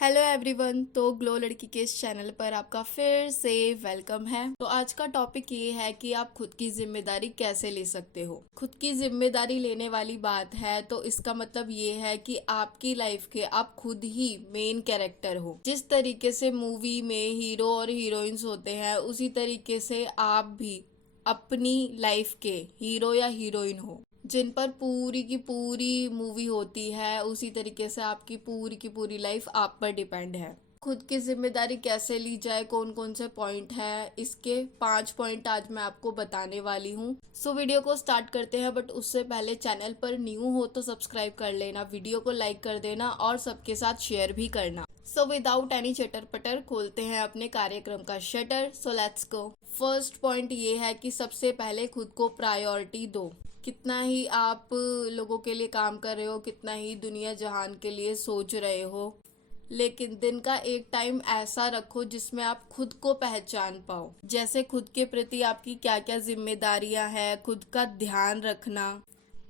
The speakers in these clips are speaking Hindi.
Hello everyone. तो ग्लो लड़की के इस चैनल पर आपका फिर से वेलकम है। तो आज का टॉपिक ये है कि आप खुद की जिम्मेदारी कैसे ले सकते हो। खुद की जिम्मेदारी लेने वाली बात है तो इसका मतलब ये है कि आपकी लाइफ के आप खुद ही मेन कैरेक्टर हो। जिस तरीके से मूवी में हीरो और हीरोइंस होते हैं उसी तरीके से आप भी अपनी लाइफ के हीरो या हीरोइन हो, जिन पर पूरी की पूरी मूवी होती है। उसी तरीके से आपकी पूरी की पूरी लाइफ आप पर डिपेंड है। खुद की जिम्मेदारी कैसे ली जाए, कौन कौन से पॉइंट है, इसके 5 पॉइंट आज मैं आपको बताने वाली हूँ। सो वीडियो को स्टार्ट करते हैं, बट उससे पहले चैनल पर न्यू हो तो सब्सक्राइब कर लेना, वीडियो को लाइक कर देना और सबके साथ शेयर भी करना। सो विदाउट एनी चटर पटर खोलते हैं अपने कार्यक्रम का shutter. So let's go. First point ये है कि सबसे पहले खुद को प्रायोरिटी दो। कितना ही आप लोगों के लिए काम कर रहे हो, कितना ही दुनिया जहान के लिए सोच रहे हो, लेकिन दिन का एक टाइम ऐसा रखो जिसमें आप खुद को पहचान पाओ। जैसे खुद के प्रति आपकी क्या क्या जिम्मेदारियां हैं, खुद का ध्यान रखना,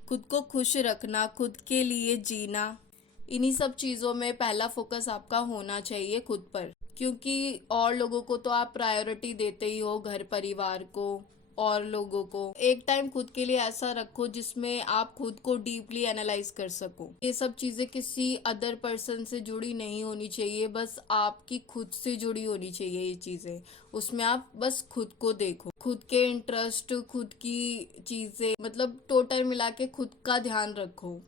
खुद को खुश रखना, खुद के लिए जीना। इन्हीं सब चीज़ों में पहला फोकस आपका होना चाहिए खुद पर, क्योंकि और लोगों को तो आप प्रायोरिटी देते ही हो, घर परिवार को और लोगों को। एक टाइम खुद के लिए ऐसा रखो जिसमें आप खुद को डीपली एनालाइज कर सको। ये सब चीजें किसी अदर पर्सन से जुड़ी नहीं होनी चाहिए, बस आपकी खुद से जुड़ी होनी चाहिए ये चीजें। उसमें आप बस खुद को देखो, खुद के इंटरेस्ट, खुद की चीजें, मतलब टोटल मिला के खुद का ध्यान रखो।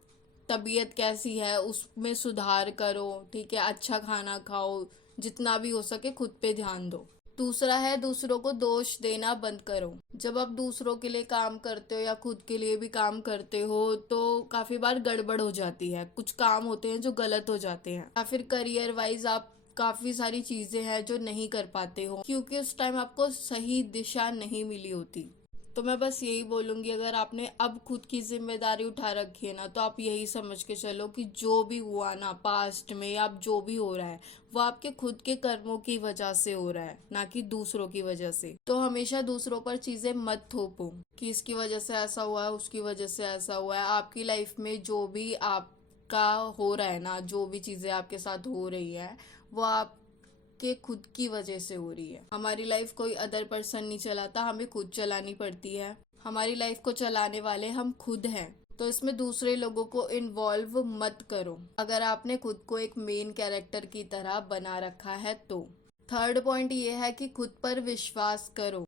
तबीयत कैसी है उसमें सुधार करो, ठीक है, अच्छा खाना खाओ, जितना भी हो सके खुद पे ध्यान दो। दूसरा है, दूसरों को दोष देना बंद करो। जब आप दूसरों के लिए काम करते हो या खुद के लिए भी काम करते हो तो काफी बार गड़बड़ हो जाती है, कुछ काम होते हैं जो गलत हो जाते हैं, या फिर करियर वाइज आप काफी सारी चीजें हैं जो नहीं कर पाते हो क्योंकि उस टाइम आपको सही दिशा नहीं मिली होती। तो मैं बस यही बोलूंगी, अगर आपने अब खुद की जिम्मेदारी उठा रखी है ना, तो आप यही समझ के चलो कि जो भी हुआ ना पास्ट में, या अब जो भी हो रहा है वो आपके खुद के कर्मों की वजह से हो रहा है, ना कि दूसरों की वजह से। तो हमेशा दूसरों पर चीजें मत थोपो कि इसकी वजह से ऐसा हुआ है, उसकी वजह से ऐसा हुआ है। आपकी लाइफ में जो भी आपका हो रहा है ना, जो भी चीजें आपके साथ हो रही है वो आप के खुद की वजह से हो रही है। हमारी लाइफ कोई अदर पर्सन नहीं चलाता, हमें खुद चलानी पड़ती है। हमारी लाइफ को चलाने वाले हम खुद हैं, तो इसमें दूसरे लोगों को इन्वॉल्व मत करो अगर आपने खुद को एक मेन कैरेक्टर की तरह बना रखा है तो। थर्ड पॉइंट ये है कि खुद पर विश्वास करो।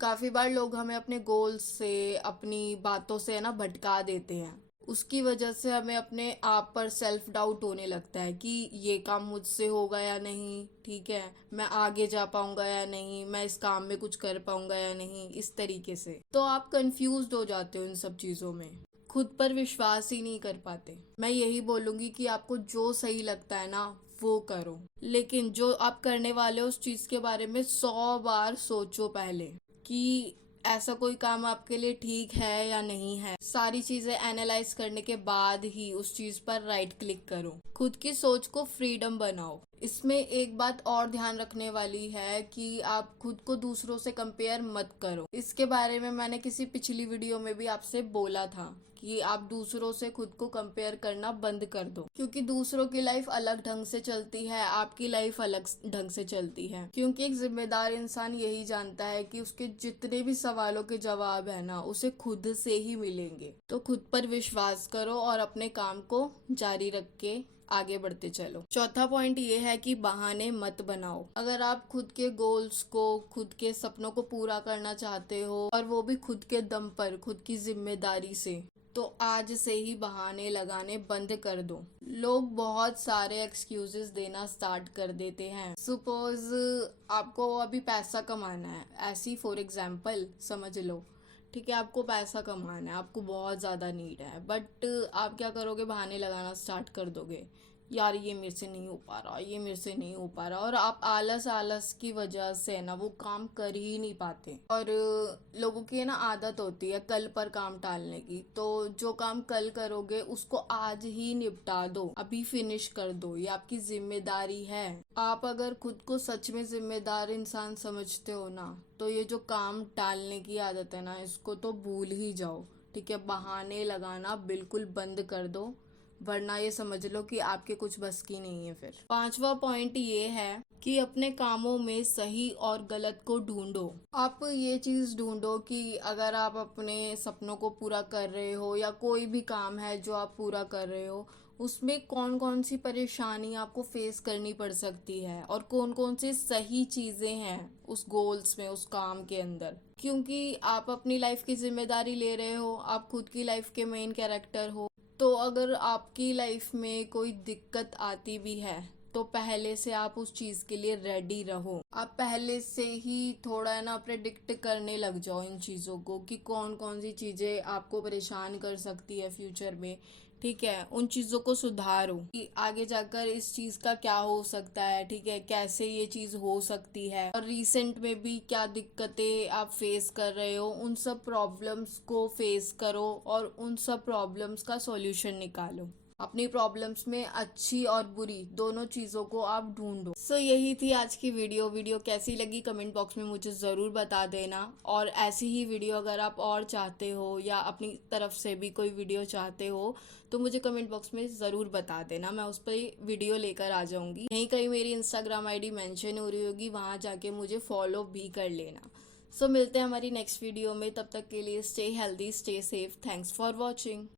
काफी बार लोग हमें अपने गोल्स से, अपनी बातों से ना भटका देते हैं। उसकी वजह से हमें अपने आप पर सेल्फ डाउट होने लगता है कि ये काम मुझसे होगा या नहीं, ठीक है, मैं आगे जा पाऊंगा या नहीं, मैं इस काम में कुछ कर पाऊंगा या नहीं, इस तरीके से। तो आप कंफ्यूज्ड हो जाते हो इन सब चीजों में, खुद पर विश्वास ही नहीं कर पाते। मैं यही बोलूंगी कि आपको जो सही लगता है ना वो करो, लेकिन जो आप करने वाले हो उस चीज के बारे में 100 बार सोचो पहले कि ऐसा कोई काम आपके लिए ठीक है या नहीं है। सारी चीजें एनालाइज करने के बाद ही उस चीज पर राइट क्लिक करो। खुद की सोच को फ्रीडम बनाओ। इसमें एक बात और ध्यान रखने वाली है कि आप खुद को दूसरों से कंपेयर मत करो। इसके बारे में मैंने किसी पिछली वीडियो में भी आपसे बोला था कि आप दूसरों से खुद को कंपेयर करना बंद कर दो, क्योंकि दूसरों की लाइफ अलग ढंग से चलती है, आपकी लाइफ अलग ढंग से चलती है। क्योंकि एक जिम्मेदार इंसान यही जानता है कि उसके जितने भी सवालों के जवाब है ना उसे खुद से ही मिलेंगे। तो खुद पर विश्वास करो और अपने काम को जारी रख के आगे बढ़ते चलो। चौथा पॉइंट ये है कि बहाने मत बनाओ। अगर आप खुद के गोल्स को, खुद के सपनों को पूरा करना चाहते हो और वो भी खुद के दम पर, खुद की जिम्मेदारी से, तो आज से ही बहाने लगाने बंद कर दो। लोग बहुत सारे एक्सक्यूजेस देना स्टार्ट कर देते हैं। सपोज आपको अभी पैसा कमाना है, ऐसी फॉर एग्जाम्पल समझ लो, ठीक है, आपको पैसा कमाना है, आपको बहुत ज़्यादा नीड है, बट आप क्या करोगे, बहाने लगाना स्टार्ट कर दोगे, यार ये मेरे से नहीं हो पा रहा, ये मेरे से नहीं हो पा रहा, और आप आलस आलस की वजह से ना वो काम कर ही नहीं पाते। और लोगों की ना आदत होती है कल पर काम टालने की, तो जो काम कल करोगे उसको आज ही निपटा दो, अभी फिनिश कर दो, ये आपकी जिम्मेदारी है। आप अगर खुद को सच में जिम्मेदार इंसान समझते हो ना, तो ये जो काम टालने की आदत है ना इसको तो भूल ही जाओ, ठीक है। बहाने लगाना बिल्कुल बंद कर दो, वरना ये समझ लो कि आपके कुछ बस की नहीं है। फिर पांचवा पॉइंट ये है कि अपने कामों में सही और गलत को ढूंढो। आप ये चीज ढूंढो कि अगर आप अपने सपनों को पूरा कर रहे हो या कोई भी काम है जो आप पूरा कर रहे हो, उसमें कौन कौन सी परेशानी आपको फेस करनी पड़ सकती है और कौन कौन सी सही चीजें हैं उस गोल्स में, उस काम के अंदर। क्योंकि आप अपनी लाइफ की जिम्मेदारी ले रहे हो, आप खुद की लाइफ के मेन कैरेक्टर हो। तो अगर आपकी लाइफ में कोई दिक्कत आती भी है तो पहले से आप उस चीज के लिए रेडी रहो। आप पहले से ही थोड़ा है ना प्रेडिक्ट करने लग जाओ इन चीजों को कि कौन कौन सी चीजें आपको परेशान कर सकती है फ्यूचर में। ठीक है, उन चीजों को सुधारो कि आगे जाकर इस चीज का क्या हो सकता है। ठीक है, कैसे ये चीज हो सकती है और रिसेंट में भी क्या दिक्कतें आप फेस कर रहे हो, उन सब प्रॉब्लम्स को फेस करो और उन सब प्रॉब्लम्स का सॉल्यूशन निकालो। अपनी प्रॉब्लम्स में अच्छी और बुरी दोनों चीजों को आप ढूंढो। यही थी आज की वीडियो कैसी लगी कमेंट बॉक्स में मुझे ज़रूर बता देना। और ऐसी ही वीडियो अगर आप और चाहते हो या अपनी तरफ से भी कोई वीडियो चाहते हो तो मुझे कमेंट बॉक्स में ज़रूर बता देना, मैं उस पर वीडियो लेकर आ जाऊंगी। यहीं कहीं मेरी इंस्टाग्राम आईडी मेंशन हो रही होगी, वहां जाके मुझे फॉलो भी कर लेना। मिलते हैं हमारी नेक्स्ट वीडियो में, तब तक के लिए stay healthy, stay safe. Thanks for watching.